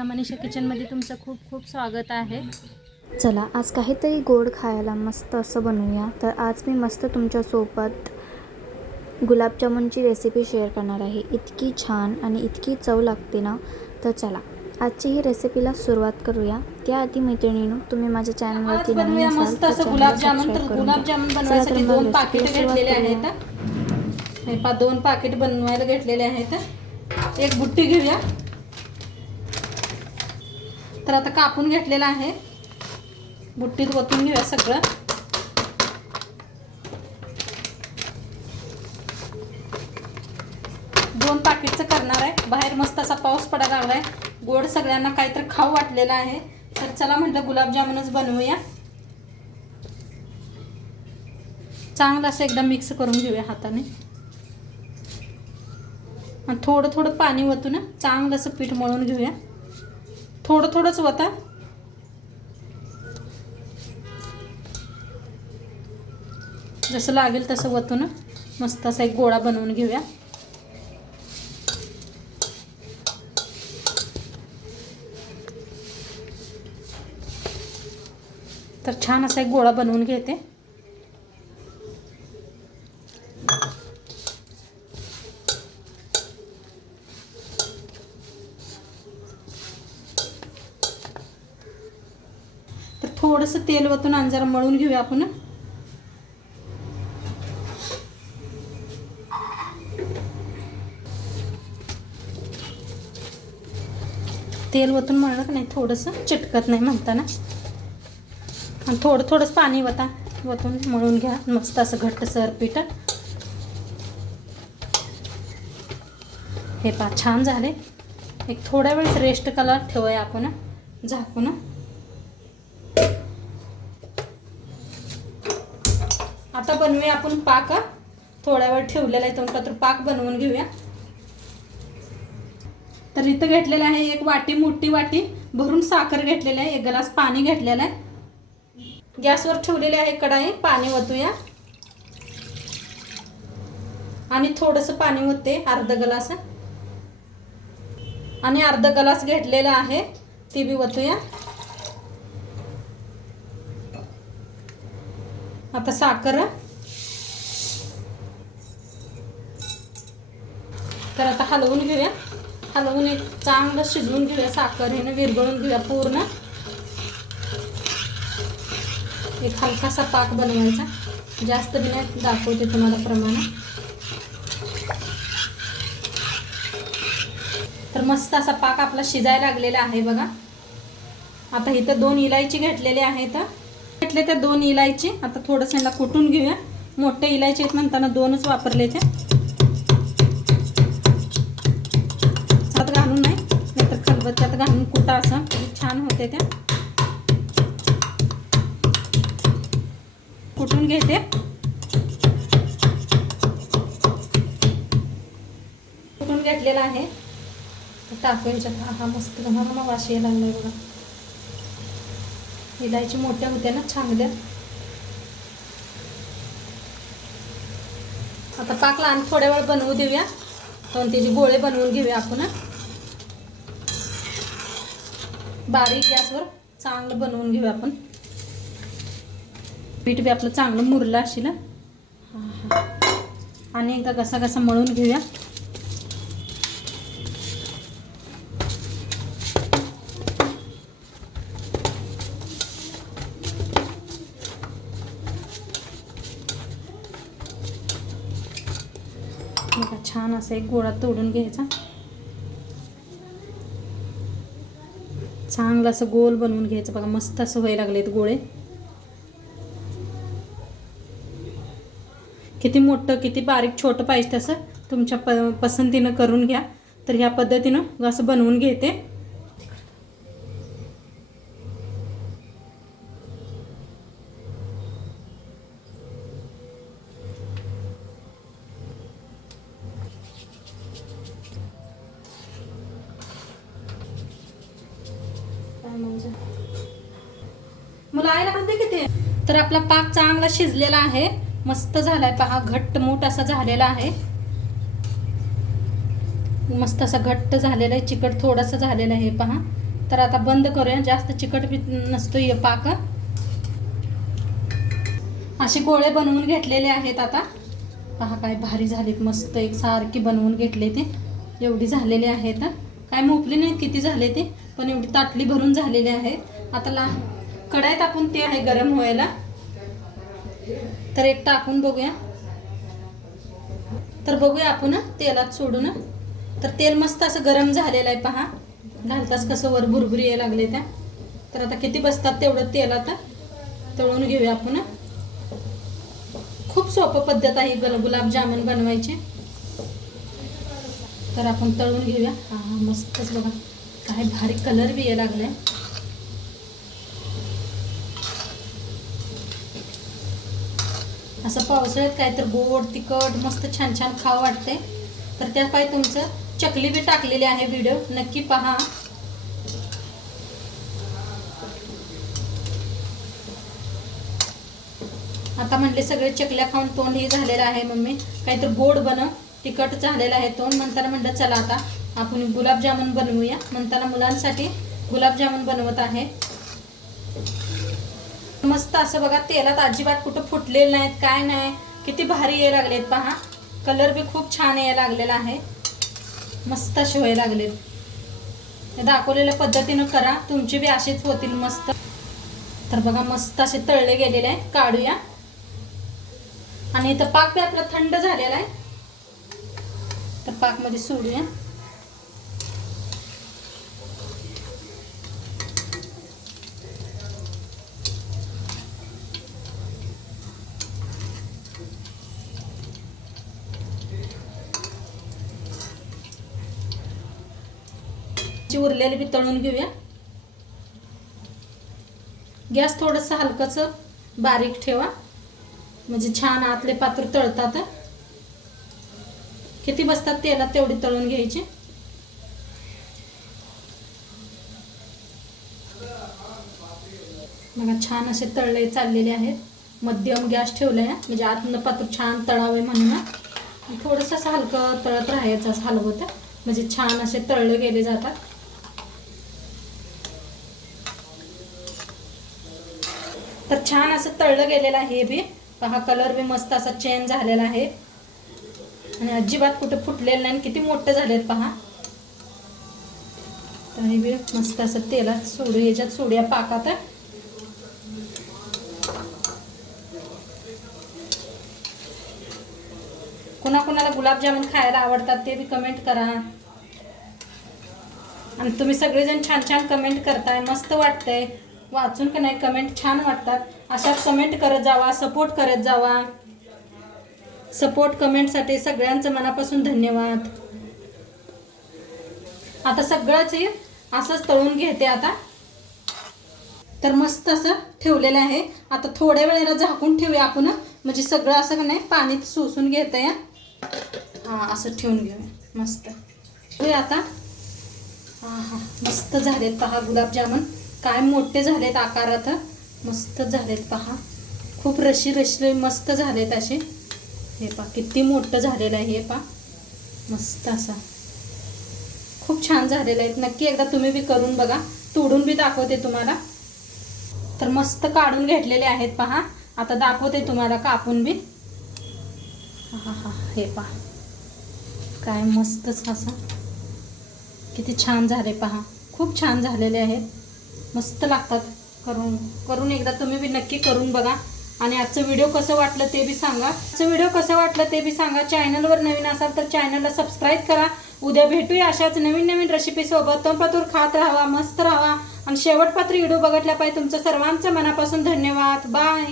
मनीषा किचनमध्ये तुमचं खूप खूप स्वागत आहे। चला आज काहीतरी गोड खायला मस्त असं बनवूया। तर आज मी मस्त तुमच्यासोबत गुलाबजामुनची रेसिपी शेअर करणार आहे। इतकी छान आणि इतकी चव लागते ना। तर चला आजची ही रेसिपीला सुरुवात करूया। त्याआधी मैत्रिणींनो, तुम्ही माझ्या चॅनलवरती नवीन असाल मस्त तर असं चॅनल गुलाबजामुन सबस्क्राईब करून गुलाबजामुन घ्या। बनवायसाठी चला तर 2 मग पाकिट रेसिपीला सुरुवात घेतलेले करूया। आहेत। हे पा 2 पाकिट बनवायला घेतलेले आहेत। एक बुट्टी घेऊया। तर आता कापून घेतलेला आहे, बुट्टीत ओतून घेऊया सगळं। दोन पाकिटचं करणार आहे। बाहेर मस्त असा पाऊस पडायला लागलाय, गोड सगळ्यांना काहीतरी खाऊ वाटलेलं आहे। तर चला म्हटलं गुलाबजामुनच बनवूया। चांगलं असं एकदा मिक्स करून घेऊया हाताने आणि थोडं थोडं पाणी ओतून चांगलं असं पीठ मळून घेऊया। थोडं थोडंच ओता, जसं लागेल तसं ओतून मस्त असा एक गोळा बनवून घेऊया। तर छान असा एक गोळा बनवून घेते। तर थोडंसं तेल ओतून आणि जरा मळून घेऊया आपण। तेल ओतून मळलं की नाही थोडंसं चिटकत नाही म्हणताना, आणि थोडं थोडंच पाणी ओतून मळून घ्या मस्त असं घट्टसर पीठ। हे पा छान झाले। एक थोड्या वेळ रेस्ट करायला ठेवूया आपण झाकून। आता बनवूया आपण पाक। थोड्या वेळ ठेवलेला आहे तर पाक बनवून घेऊया। तर इथं घेतलेलं आहे एक वाटी, मोठी वाटी भरून साखर घेतलेली आहे। एक ग्लास पाणी घेतलेलं आहे। गॅसवर ठेवलेली आहे कढाई, पाणी ओतूया आणि थोडंसं पाणी ओतते, अर्धा ग्लास, आणि अर्धा ग्लास घेतलेला आहे ते बी ओतूया। आता साखर, तर आता हलवून घेऊया। हलवून एक चांगलं शिजवून घेऊया। साखर हे विरघळून घेऊया पूर्ण। एक हलकासा पाक बनवायचा, जास्त बी नाही, दाखवते तुम्हाला प्रमाण। तर मस्त असा पाक आपला शिजायला लागलेला आहे बघा। आता इथं 2 इलायची घेतलेले आहेत, घेतले त्या 2 इलायची आता थोडंसं याला कुटून घेऊया। मोठे इलायची आहेत म्हणताना 2च वापरले ते, त्यात घालून नाहीतर खलबत्त्यात घालून कुटा असं छान होते। त्या कुटून घेते। कुटून घेतलेला आहे, टाकू ह्याच्यात। हा मस्त घमा वास यायला लागलाय बघा। इलायची मोठ्या होत्या ना चांगल्या। आता पाकला आणि थोड्या वेळ बनवू देऊया, तर त्याचे गोळे बनवून घेऊया आपण। बारीक गॅसवर चांगलं बनवून घेऊया आपण। पीठ बी आपलं चांगलं मुरलं असेल। आणि एकदा घसा घसा मळून घेऊया। छान असा एक गोळा तोडून घ्यायचा, चांगलं असं गोल बनवून घ्यायचं बघा। मस्त असं व्हायला लागलेत गोळे। किती मोठं किती बारीक छोटं पाहिजे तसं तुमच्या पसंतीनं करून घ्या। तर ह्या पद्धतीनं असं बनवून घेते। मला आईला म्हणते किती। तर आपला पाक चांगला शिजलेला आहे, मस्त झालाय पहा, घट्ट मूठ असा झालेला आहे। मस्त असा घट्ट झालेला आहे, चिकट थोडंसं झालेलं आहे पहा। तर आता बंद करूया, जास्त चिकट बी नसतो हे पाक. असे गोळे बनवून घेतलेले आहेत. आता पहा काय भारी झालेत, मस्त एकसारखी बनवून घेतले ते. एवढी झालेले आहेत, काय मोपली नाहीत किती झाले ते, पण एवढी ताटली भरून झालेले आहेत. आता कढाईत आपण ते आहे गरम व्हायला, तर एक टाकून बघूया. तर बघूया आपण तेलात सोडून. तर तेल मस्त असं गरम झालेलं आहे पहा, घालताच कसं वर भुरभुरी यायला लागले त्या. तर आता किती बसतात तेवढं तेल आता तळून घेऊया आपण. खूप सोपं पद्धत आहे गुलाबजामुन बनवायची. तर आपण तळून घेऊया. हा मस्तच बघा, काय भारी कलर बी यायला लागलाय. असं पावसाळ्यात काय तर गोड तिखट मस्त छान छान खावं वाटते. तर त्यापायी तुमचं चकली बी टाकलेली आहे, व्हिडिओ नक्की पहा. आता म्हणले सगळे चकल्या खाऊन तोंड हे झालेलं आहे, मम्मी काहीतरी गोड बनव, तिखट झालेलं आहे तोंड. म्हणताना म्हणलं चला आता आपण गुलाबजामुन बनवूया. म्हणताना मुलांसाठी गुलाबजामुन बनवत आहे. मस्त असं बघा, तेलात अजिबात कुठं फुटलेलं नाहीत, काय नाही, किती भारी यायला लागलेत पहा. कलर बी खूप छान यायला लागलेला आहे, मस्त असे व्हायला लागलेत. दाखवलेल्या पद्धतीनं करा, तुमचे बी असेच होतील मस्त. तर बघा मस्त असे तळले गेलेले आहे, काढूया. आणि इथं पाक बी आपला थंड झालेला आहे, तर पाकमध्ये सोडूया. उरलेले बी तळून घेऊया. गॅस थोडंसं हलकच बारीक ठेवा, म्हणजे छान आतले पात्र तळतात. किती बसतात तेलात तेवढी तळून घ्यायची. बघा छान असे तळले चाललेले आहेत. मध्यम गॅस ठेवलाय, म्हणजे आतनं पात्र छान तळावे म्हणून. थोडंसं असं हलकं तळत राहायचं, असं हलवत, म्हणजे छान असे तळले गेले जातात. तर छान असं तळलं गेलेलं आहे. हे बी पहा, कलर बी मस्त असा चेंज झालेला आहे आणि अजिबात कुठे फुटलेलं नाही. किती मोठे झालेत पहा. तर हे बी मस्त असं तेलात सोडू, याच्यात सोडूया पाकात. कोणाकोणाला गुलाबजामुन खायला आवडतात ते बी कमेंट करा. आणि तुम्ही सगळेजण छान छान कमेंट करताय, मस्त वाटतंय वाचून का नाही. कमेंट छान वाटतात, अशाच कमेंट करत जावा, सपोर्ट करत जावा. सपोर्ट कमेंटसाठी सगळ्यांचं मनापासून धन्यवाद. आता सगळंच हे असंच तळून घेते आता. तर मस्त असं ठेवलेलं आहे. आता थोड्या वेळेला झाकून ठेवूया आपण, म्हणजे सगळं असं का नाही पाणी शोषून घेतं या. हा असं ठेवून घेऊया मस्त. आता हा हा मस्त झालेत पहा गुलाबजामुन, काय मोठे झालेत आकारात, मस्त झालेत पहा. खूप रशी रशी मस्त झालेत असे. हे पहा किती मोठं झालेलं आहे, हे पहा मस्त असा, खूप छान झालेलं आहे. नक्की एकदा तुम्ही बी करून बघा, तोडून बी दाखवते तुम्हाला. तर मस्त काढून घेतलेले आहेत पहा. आता दाखवते तुम्हाला कापून बी. हा हा हे पहा काय मस्तच असा, किती छान झाले पहा, खूप छान झालेले आहेत, मस्त लागतात. करून एकदा तुम्ही बी नक्की करून बघा. आणि आजचं व्हिडिओ कसं वाटलं ते बी सांगा. चॅनलवर नवीन असाल तर चॅनलला सबस्क्राईब करा. उद्या भेटूया अशाच नवीन नवीन रेसिपी सोबत. तोपर्यंत खात राहा, मस्त राहा आणि शेवटपात्र व्हिडिओ बघितल्या पाहिजे. तुमचं सर्वांचं मनापासून धन्यवाद. बाय.